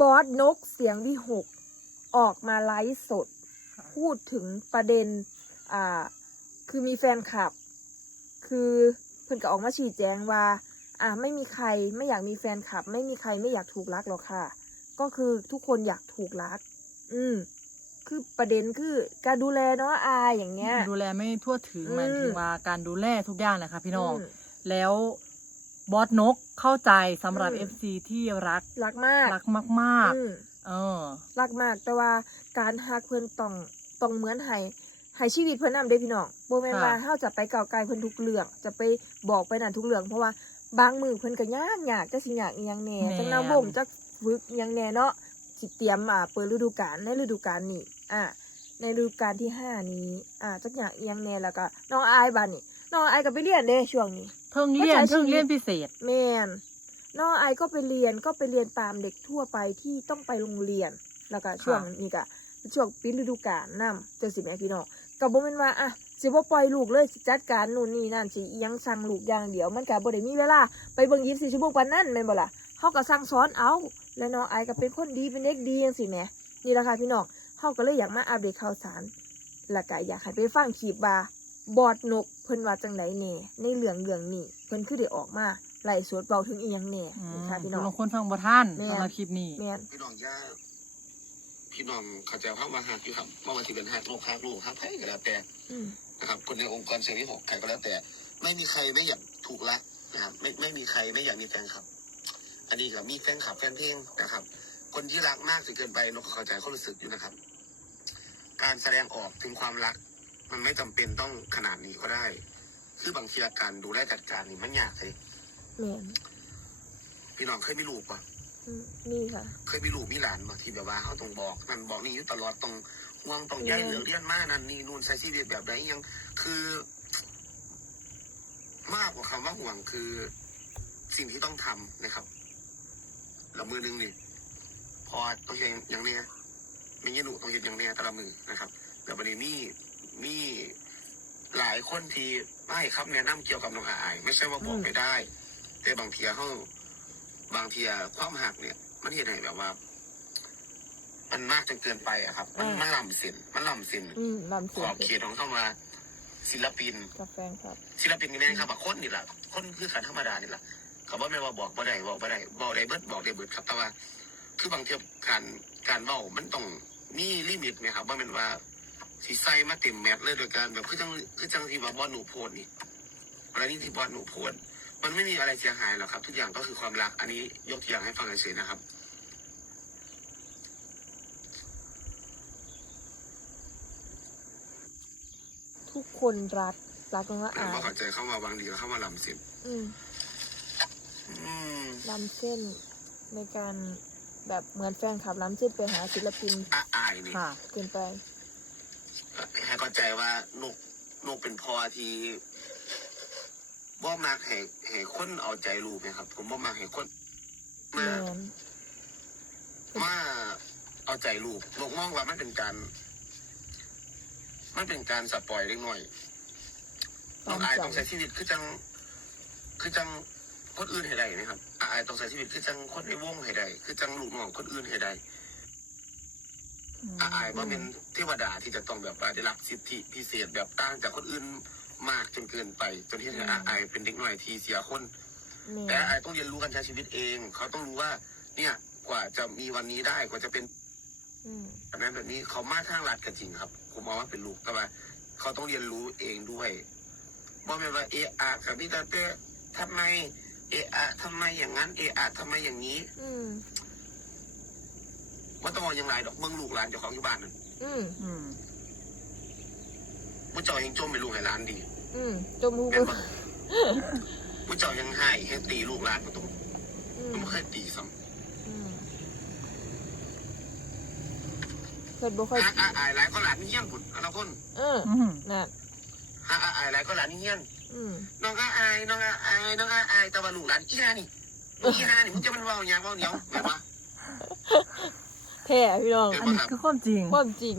บอสนกเสียงวิหก ออกมาไลฟ์สด พูดถึงประเด็น อ่า คือมีแฟนคลับ คือเพิ่นก็ออกมาชี้แจงว่า อ่าไม่มีใครไม่อยากมีแฟนคลับ ไม่มีใครไม่อยากถูกรักหรอกค่ะ ก็คือทุกคนอยากถูกรัก อืมคือประเด็นคือการดูแลเนาะอายอย่างเงี้ย ดูแลไม่ทั่วถึงอืมหมายถึงว่าการดูแลทุกอย่างนะคะพี่น้องมแล้ว บอสนกเข้าใจสำหรับ อืม FC ที่รักรักมากรักมากอืมๆ เออ รักมากแต่ว่าการฮักเพิ่นต้องต้องเหมือนให้ให้ชีวิตเพิ่นนำเด้พี่น้องบ่แม่นค่ะ ว่าเฮาจะไปก้าวไกลเพิ่นทุกเรื่องจะไปบอกไปนั่นทุกเรื่องเพราะว่าบางมือเพิ่นก็ยากยากจักสิยากอีหยังแหน่จักนำบ่มจักฝึกอีหยังแหน่เนาะสิเตรียมอ่าเปิดฤดูกาลในฤดูกาลนี้อ่าในฤดูกาลที่ห้านี้อ่าจักอยากอีหยังแหน่แล้วก็น้องอายบัดนี้ น้องอายก็ไปเรียนเด้ช่วงนี้ เพิ่งเรียนเข้าใจเพิ่งชีวิตเรียนพิเศษ แมนน้องไอก็ไปเรียนก็ไปเรียนตามเด็กทั่วไปที่ต้องไปโรงเรียน แล้วก็ช่วงนี้ก็ช่วงปิดฤดูกาลนำจังสิแม่พี่น้องก็บ่แม่นว่าอะสิบ่ปล่อยลูกเลยสิจัดการนู่นนี่นั่นสิอิหยังสั่งลูกอย่างเดียวมันก็บ่ได้มีเวลาไปเบิ่ง24ชั่วโมงปานนั้นแม่นบ่ล่ะเฮาก็สั่งสอนเอาและน้องไอก็เป็นคนดีเป็นเด็กดีจังซี่แหมนี่ล่ะค่ะพี่น้องเฮาก็เลยอยากมาอัปเดตข่าวสารแล้วก็อยากให้ไปฟังคลิปว่าบอดนก เพิ่นว่าจังไดแหน่ในเรื่องเรื่องนี้เพิ่นคือได้ออกมาไล่สวดเบาถึงอีหยังแหน่อืมค่ะพี่น้องบางคนฟังบ่ท่านแม่สำหรับคลิปนี้แม่นพี่น้องย่าพี่น้องเข้าใจภาพว่าหักอยู่ครับว่ามันสิเป็นหักโลกหักลูกหักไผ่ก็แล้วแต่อืมนะครับ คนในองค์กรเสียงที่หกใครก็แล้วแต่ ไม่มีใครไม่อยากถูกละนะครับไม่ไม่มีใครไม่อยากมีแฟนคลับ อันนี้ก็มีแฟนคลับแฟนเพลงนะครับ คนที่รักมากจนเกินไปนกก็เข้าใจเขารู้สึกอยู่นะครับ การแสดงออกถึงความรัก มันไม่จำเป็นต้องขนาดนี้ก็ได้ คือบางทีการดูแลจัดการนี่มันยากเลยแม่นพี่น้องเคยมีลูกปะอืมนี่ค่ะ เคยมีลูกมีหลานมาที่แบบว่าเขาต้องบอกนั่นบอกนี่อยู่ตลอดต้องห่วงต้องใยอืม เหลืองเลี้ยนมากนั่นนี่นู่นใส่ชีวิตแบบไหนยังคือ มากกว่าคำว่าห่วงคือ สิ่งที่ต้องทำนะครับแล้วมือหนึงนี่พอต้องเห็นอย่างเนี้ยมีเงี้ยหนูต้องเห็นอย่างเนี้ยแต่ละมือนะครับแล้ววันนี้ มีมีหลายคนที่ไม่ให้คำแนะนำเกี่ยวกับน้องอาย ไม่ใช่ว่าบอกไม่ได้ แต่บางทีเขาบางทีอะความหักเนี่ย มันเห็นให้แบบว่า มันมากจนเกินไปอะครับ มันอ่ามัมันล่ำสินมันล่ำสินอืมลำขเสียองบเขตของเข้ามาศิลปินกับแฟนครับศิลปินนี่นะครับอะคนนี่แหละคนคือขันธรรมดานี่แหละเขาบอกไม่ว่าบอกบ่ได้บอกบ่ได้บอกได้เบิดบอกได้เบิดครับแต่ว่า คือบางทีการการเว้ามันต้องมีลิมิตไหมครับว่าเป็นว่า สีใส่มาเต็มแมทเลยโดยการแบบคือจังคือจังที่ว่าบอลหนูโพดนี่อะไรนี่ที่บอลหนูโพดมันไม่มีอะไรเสียหายหรอกครับ ทุกอย่างก็คือความรัก อันนี้ยกตัวอย่างให้ฟังเฉยๆนะครับทุกคนรักรักน้องละแต่อาว่าเข้าใจเข้ามาวางดีแล้วเข้ามาลำสินอืมอืมลำเส้นในการแบบเหมือนแฟนคลับลำเส้นไปหาศิลปินอาอายนี่ ค่ะเกินไป ให้เข้าใจว่านกนกเป็นพอที่บ่มากให้ให้คนเอาใจลูกนะครับ ผมบ่มากให้คนแมมานมาเอาใจลูกนกมองว่ามันเป็นการ มันเป็นการสปอยเล็กน้อยน้องอายต้องใช้ชีวิตคือจัง คือจังคนอื่นให้ได้นะครับอายต้องใช้ชีวิตคือจังคนในวงให้ได้คือจังลูกน้องคนอื่นให้ได้ อาอายว่าเป็นเทวดาที่จะต้องแบบว่าได้รับสิทธิพิเศษแบบต่างจากคนอื่นมากจนเกินไป จนที่ให้อาอายเป็นเด็กหน่อยที่เสียคนแมแต่นอาอายต้องเรียนรู้การใช้ชีวิตเอง เขาต้องรู้ว่า เนี่ยกว่าจะมีวันนี้ได้กว่าจะเป็นอืมแบบนั้นแบบนี้เขามาทางลัดกันจริงครับผมมองว่าเป็นลูกแต่ว่าเขาต้องเรียนรู้เองด้วยบอกไม่ว่าเอะอะกับพี่ตาเต้ทำไม เอะอะทำไมอย่างนั้น เอะอะทำไมอย่างนี้อืม ว่าต้องว่าอย่างไรดอกเมืองลูกหลานเจ้าของอยู่บ้านนั่นอืมอืมมุเจ้าเฮงจมเป็นลูกให้หลานดีอืมจมูกแม่นบ่มุเจ้ายังให้ให้ตีลูกหลานมาตรงอืมมันไม่เคยตีซ้อืมเพิ่นบ่ค่อยำฮักอาอายหลายก็หลานนี่เฮี้ยนผุนอนาคนเอออืมนั่นฮักอาอายหลายก็หลานนี่เฮี้ยนอืมน้องอาอายน้องอาอายน้องอาอายแต่ว่าลูกหลานอีห่านี่อีห่านี่มึงจะมันเว้าอย่างเว้าเหนียวแม่นปะ แท้พี่น้อง อันนี้คือความจริง ความจริง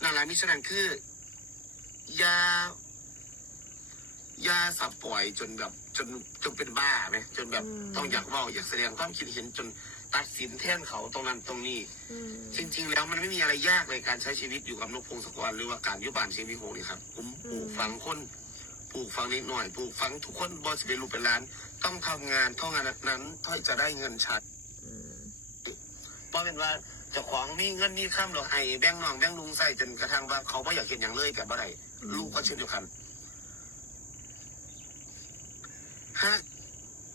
หลังหลายมิฉะนั้นคืออยาอยาสับปล่อยจนแบบจนจนเป็นบ้าไหมจนแบบอืม ต้องอยากเว้าอยากแสดงความคิดเห็นจนตัดสินแทนเขาตรงนั้นตรงนี้ อืมจริง ๆ แล้วมันไม่มีอะไรยากเลยการใช้ชีวิตอยู่กับนกพงศกรหรือว่าการอยุบานเชียงพิหงนี่ครับผมปลูกฝังคนปลูกฝังนิดหน่อยปลูกฝังทุกคนบอสเป็นรูปเป็นล้าน ต้องทำงานเท่างานนั้นถ้อยจะได้เงินชัดอืม เพราะเป็นว่าเจ้าของมีเงินมีข้ามเราให้แบ่งน้องแบ่งลุงใส่จนกระทั่งว่าเขาไม่อยากเห็นอย่างเลยกับอะไรลูกก็เช่นเดียวกันฮะ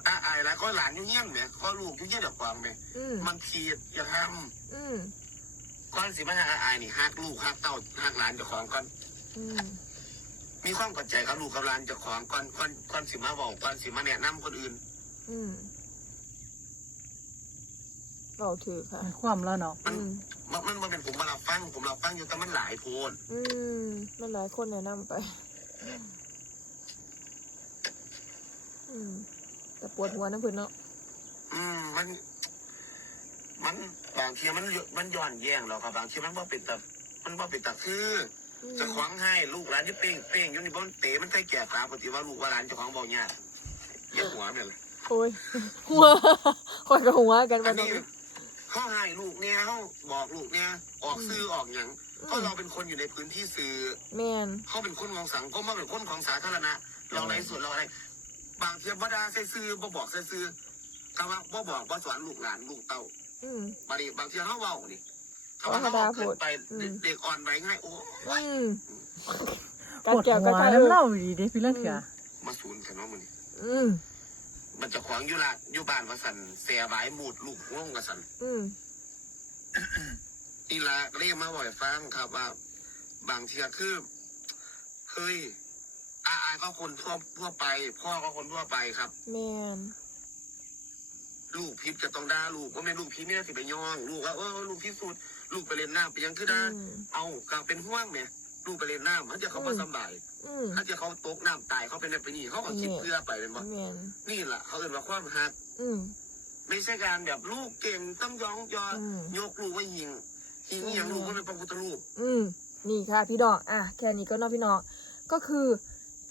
อาอายแล้วก็หลานอยุ่งเงี้ยนไหมก็ลูกอยุ่งเงี้ยนเดียวกวางไหมอืมมันผิดอย่าทอืมำก้อนสิมาหาอาอายนี่ฮักลูกฮักเต้าฮักหลานเจ้าของก่อน อืมมีความเข้าใจกับลูกกับหลานเจ้าของก่อนก่อนก่อนสิมาบอกก่อนสิมาแนะนำคนอื่น อืม บอกถือค่ะ มันความแล้วเนาะมันอืมมันมันมันเป็นผมมารับฟัง ผมรับฟังอยู่แต่มันหลายโพนอืมมันหลายคนแนะนำไป อืม แต่ปวดหัวนะเพื่อนเนาะอืมมัน มันบางทีมันมันย้อนแย้งเราครับบางทีมันว่าเป็นแต่มันว่าเป็นแต่คืออืมเจะขวางให้ลูกหลานที่เป้งเป้งอยู่นี่บนเตะมันใส่แก่ตาปกติว่าลูกว่าหลานเจะขวางเบาเนี่ยเยี่ยหัวเนี่ยเลยโอ้ยหัวคอยกับหัวกันอัวันนนี้นี้ เขาให้ลูกเนี่ยเขาบอกลูกเนี่ยออกซื้อออกอย่างเพราะเราเป็นคนอยู่ในพื้นที่สื่อแมนเขาเป็นคนของสังคมเขาเป็นคนของสาธารณะ เราในส่วนเราอะไรบางเทียบดาใส่ซื้อบ่บอกใส่ซื้อคำว่าบ่บอกบ่สอนลูกหลานลูกเต้าอืมบางทีบางทีเขาเว้านี่คำว่าเขาธรรมดาเกินไปพูดอืมเด็กอ่อนไว้ง่ายโอ้อืมปวดแก้วหัวกันน้ำเล่าดีเด้พี่เลิศเถอะมาศูนย์กันเนาะมึงอืม มันจะขวางอยู่ละอยู่บ้านว่าสันเสียบายหมูดลูกง่วงกับสันอืมนี่ละเรียกมาบ่อยฟังครับว่า บางทีก็คือเฮ้ยอาอายก็คนทั่วทั่วไป พ่อก็คนทั่วไปครับแมนลูกพิษจะต้องด่าลูกว่าไม่ลูกพิษเนี่ยสิไปย่อง ลูกว่าเออลูกพิษสุด ลูกไปเล่นน้ำไปยังคือด่าอืมเอากลางเป็นห่วงเนี่ย ลูกไปเล่นน้ำเขาจะเขาบ่สำบายอืมถ้าจะเขาตกน้ำตายเขาเป็นอะไรไปนี่เขาก็คิดเพื่อไปเป็นบ่แมนนี่แหละเขาเรียกว่าความหัก อืม ไม่ใช่การแบบลูกเก่งต้องยองยออืมยกลูกไว้หิงหิงอหย่างลูกก็เป็นพระพุทธรูป อืมนี่ค่ะพี่น้องอะแค่นี้ก็เนอกพี่น้องก็คือ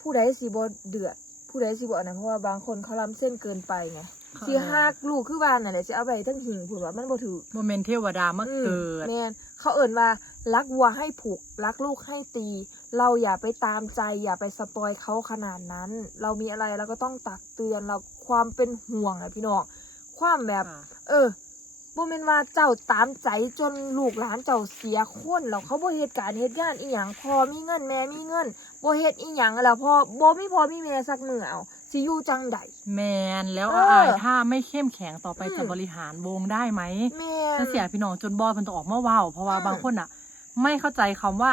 ผู้ใดสิบเดือด ผู้ใดสิบอันนั้นเพราะว่าบางคนเขาล้ำเส้นเกินไปไงสิหักลูกคือบ้านน่ะแหละสิเอาไปทั้งหิงพูดว่ามันบ่ถือโมเมนต์เทวดามาเกิด แมนเขาเอิ่นว่ารักวัวให้ผูกรักลูกให้ตี เราอย่าไปตามใจอย่าไปสปอยเขาขนาดนั้น เรามีอะไรเราก็ต้องตักเตือนเราความเป็นห่วงอะพี่น้องความแบบเออบ่แม่นว่าเจ้าตามใจจนลูกหลานเจ้าเสียคนแล้วเขาบ่เฮ็ดการเฮ็ดงานอีหยังพอมีเงินแม่มีเงิน บ่เฮ็ดอีหยังแล้วพอบ่มีพอมีแม่สักมื้อเอาสิอยู่จังใด แมนแล้วเออาออายถ้าไม่เข้มแข็งต่อไปอืมจะบริหารวงได้ไหมแม่จะเสียพี่น้องจนบอยมันต้องออกมาเว้าเพราะว่าอืมบางคนอะ ไม่เข้าใจคำว่า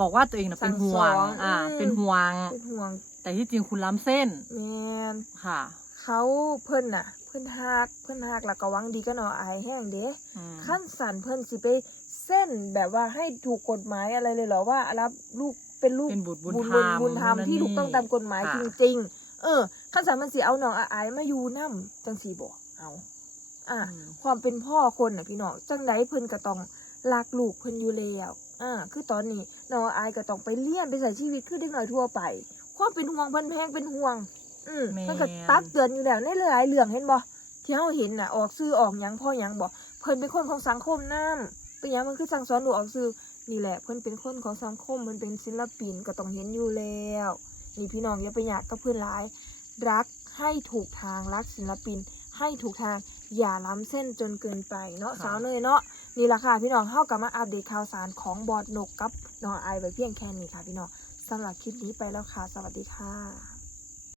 บอกว่าตัวเองน่ะเป็นห่วง สั่งสอนอ่า อืม เป็นห่วง เป็นห่วงแต่ที่จริงคุณล้ำเส้นแม่นค่ะเขาเพิ่นน่ะ เพิ่นฮักเพิ่นฮักแล้วก็หวังดีก็เนาะอายแห้งเด้ อืมขั้นสันเพิ่นสิไปเส้นแบบว่าให้ถูกกฎหมายอะไรเลยเหรอว่ารับลูก เป็นลูกเป็นบุตรบุญบุญธรรมบุญธรรมนั่นที่ถูกต้องนี่ตามกฎหมายค่ะจริง ๆ เออขั้นสันมันสิเอาน้องอาอายมาอยู่นํจังสีบ่เอาอะอืมความเป็นพ่อคนน่ะพี่น้องจังไดเพิ่นก็ต้องรักลูกเพิ่นอยู่แล้วอ่าคือตอนนี้น้องอาอายก็ต้องไปเรียนไปใส่ชีวิตคือเด็กน้อยทั่วไป ความเป็นห่วงเพิ่นแพงเป็นห่วง อืมแม่นเพิ่นก็ตักเตือนอยู่แล้วในหลายๆเรื่องเห็นบ่ที่เฮาเห็นน่ะออกซื้อออกหยังพ่อหยังบ่เพิ่นเป็นคนของสังคมนำเป็นหยังมันคือสั่งสอนลูกออกซื้อ นี่แหละเพิ่นเป็นคนของสังคมมันเป็นศิลปินก็ต้องเห็นอยู่แล้วนี่พี่น้องอย่าไปอยากกับเพื่อนหลาย รักให้ถูกทางรักศิลปิน ให้ถูกทางอย่าล้ำเส้นจนเกินไปเนาะค่ะสาวเนยเนาะนี่แหละค่ะพี่น้องเข้ากลับมาอัปเดตข่าวสารของบอดนกกับน้องไอายไว้เพียงแค่นี้ค่ะพี่น้องสำหรับคลิปนี้ไปแล้วค่ะ สวัสดีค่ะ